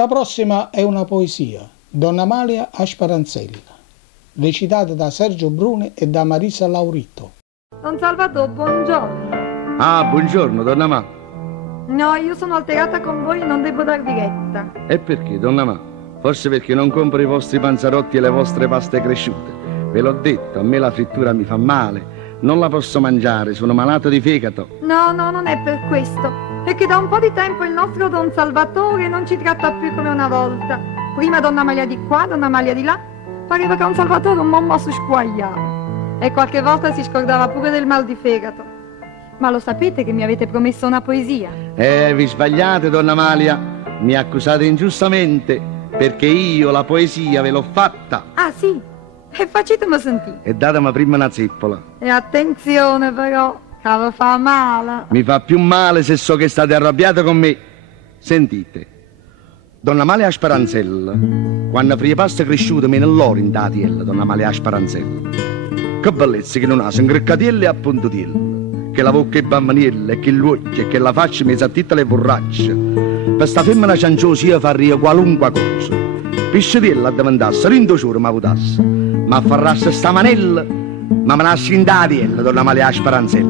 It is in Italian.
La prossima è una poesia, Donna Amalia a Sparanzella, recitata da Sergio Bruni e da Marisa Laurito. Don Salvatore, buongiorno. Ah, buongiorno, donna Ma. No, io sono alterata con voi e non devo darvi retta. E perché, donna Ma? Forse perché non compro i vostri panzarotti e le vostre paste cresciute. Ve l'ho detto, a me la frittura mi fa male. Non la posso mangiare, sono malato di fegato. No, non è per questo. È che da un po' di tempo il nostro Don Salvatore non ci tratta più come una volta. Prima Donna Amalia di qua, Donna Amalia di là. Pareva che Don Salvatore un mommo si squagliava. E qualche volta si scordava pure del mal di fegato. Ma lo sapete che mi avete promesso una poesia? Vi sbagliate, donna Amalia. Mi accusate ingiustamente, perché io la poesia ve l'ho fatta. Ah, sì? E facetemi sentire. E datemi prima una zeppola. E attenzione però, che vi fa male. Mi fa più male se so che state arrabbiate con me. Sentite, donna Amalia a Sparanzella, quando frie pasta cresciute me nell'oro in tatiella, donna Amalia a Sparanzella. Che bellezza che non ha, sono criccatielle a puntutielle. Che la bocca è bambaniella, e che l'occhio, e che la faccia mi sa tutte le borracce. Per sta femmina cianciosa io farei qualunque cosa. Pisciatella addiventasse, rindociore mi avutasse. Ma afferrasse sta manella, ma me lasci in tatiella, donna Amalia a Sparanzella.